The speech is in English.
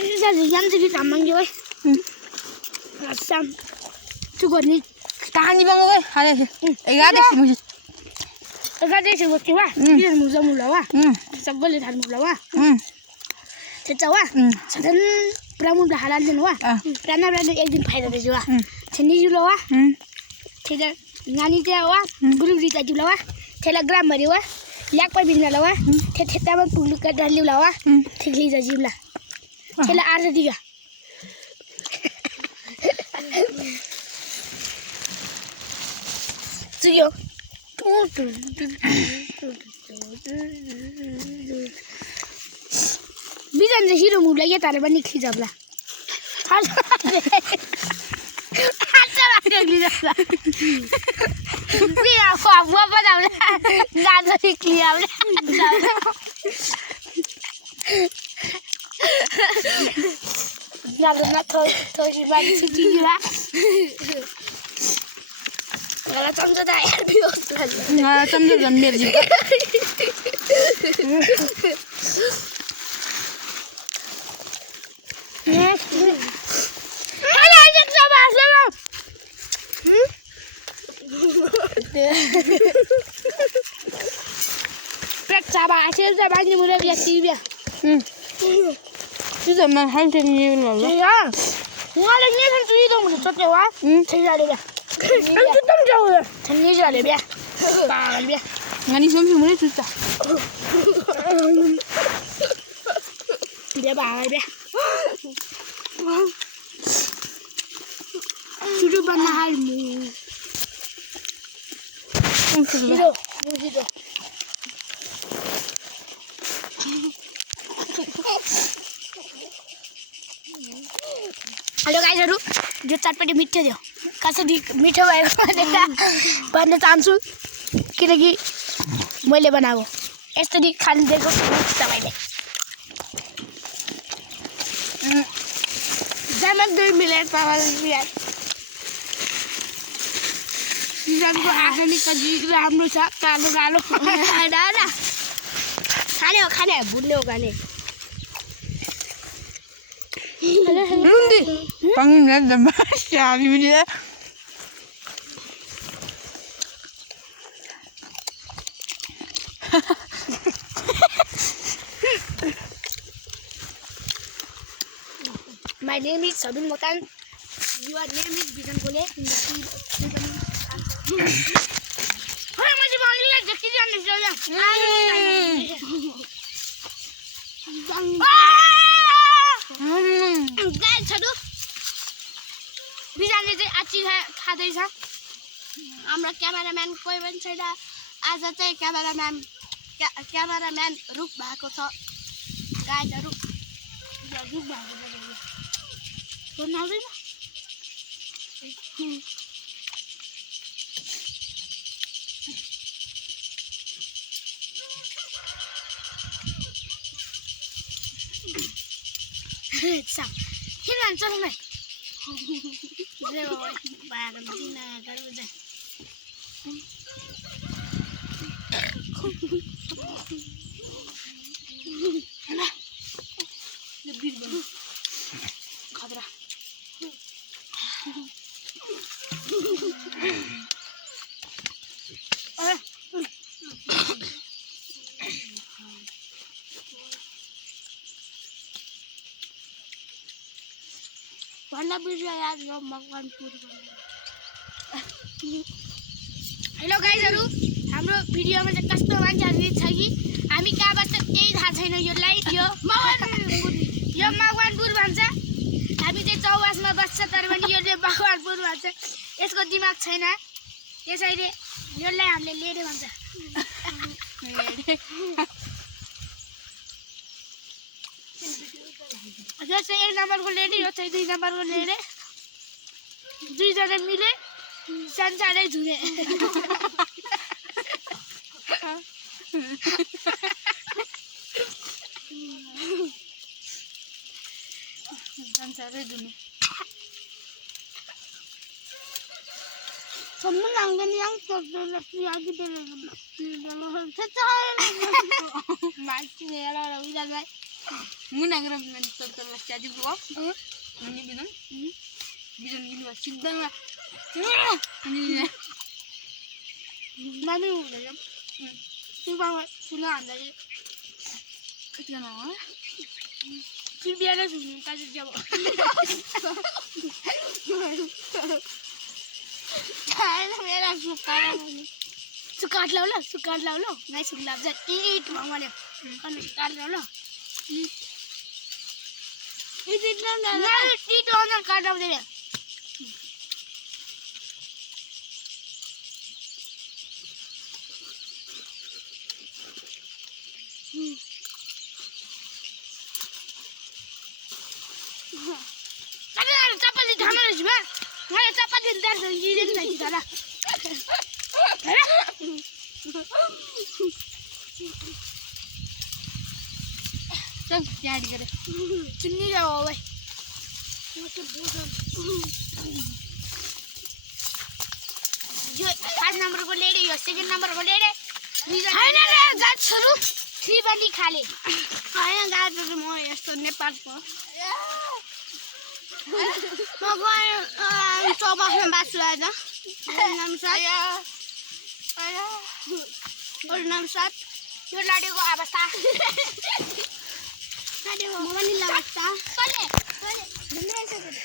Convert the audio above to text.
Jadi yang jadi tamang juga. Asam. Cukup ni. Tahan ni bang oi. Ada sih. Ada sih mungkin. Ada sih buat kiwa. Dia muda mula wah. Sebab dia mula wah. Cecawa. Sedang pramu dah halal je wah. Prana prana ekdin फायदा दे जुआ. छन्नी जुला वह. ठेला नानी ते वह. गुरु जी का जुला वह. ठेला ग्राम मरी वह. याक पर बिना लवा. ठेठेता में पुल्लू का डाली लवा. ठेली जा जुला. ठेला आर दिया. Tuyo. Bijan je hero mula ya tare bani khli jabla. Bila apa pada nggak ada dikliar. Nggak ada tuh di bani cuci juga. Nggak ada dah ya bios. Nggak ada zamir juga. Sabar, asyik sabar ni mula biar tiba. Tu zaman hal ni lalu. Ya, ngalah ni kan tu itu mula cakap wah. Saya ada biar. Kan tu tam jauh. Saya ni ada biar. Bang biar. Ngani somsi mula tu tak. Dia bang biar. Sudah banyak hal mu. Hero, hero. Halo guys, aduh, जो चटपटे मिठे दियो, कैसे दी मिठे भाई बनने चाहूँ, किधर मैले बनाओ, इस तरह खाने देखो तवाइले, zaman dulu मिले तवाइल बियार, zaman को आखिर में कजी रामनु सा कालो कालो, ada ada, खाने बुल्ले हो गाने. Rundi. Pangin na naman siya. Bibili. My name is Sabin Motan. Your name is Bijan Kole. Hey, masih balik lagi ke sana saja. Guys, aduh. Bijan ni aci khadai sa. Amra cameraman koi ban chaida. Aja chai cameraman ruk bhako cha. Guys, aduh. Ya ruk bhako cha. Ronaldo. Sam, hilang cakap ni. Zero, bayar Medina kalau dah. Alah, lebih bagus. Kadra. वाला video यार जो भगवान पूरी hello गाइजहरु हाम्रो भिडियोमा चाहिँ कस्तो मान्छेहरु छ कि हामी कहाँबाट केही थाहा छैन यसलाई यो मगवानपुर भन्छ हामी चाहिँ चौवासमा बस्छ तर पनि यसले मगवानपुर भन्छ यसको दिमाग छैन त्यसैले यसलाई हामीले लेडे भन्छ जैसे एक नंबर को लेने होते हैं 2 नंबर को लेने 2 जने मिले संसारै झुने संसारै झुने Kamu nanggan yang terdelap lagi dengan masih ya lah udah Muna geram dengan tonton mas jadi gua. Nani bilang, bilang gini mas sidang lah. Ini Mami udah ya. Tiba pulang dari ketika nama. biar susun kasih jawab. Jangan merah suka lau. Nai suka lau. Itu mama dia. Kan suka lau. Itu nai itu orang kadang dia. Ada cepat di tangan aja, Mbak. Nggak cepat di dar sendiri lagi dah. सब याद करे चुन्नी जाओ भाई जो 5 number को ले रही हो सेकंड नंबर को ले रे हैन रे गाछ छोरु 3 पनि खाले हैन गाछ म यस्तो नेपालको म गए चौबासमा बासु आज नाम साथ और नाम साथ यो लाडेको अवस्था लाडेको म पनि अवस्था कले धन्यवाद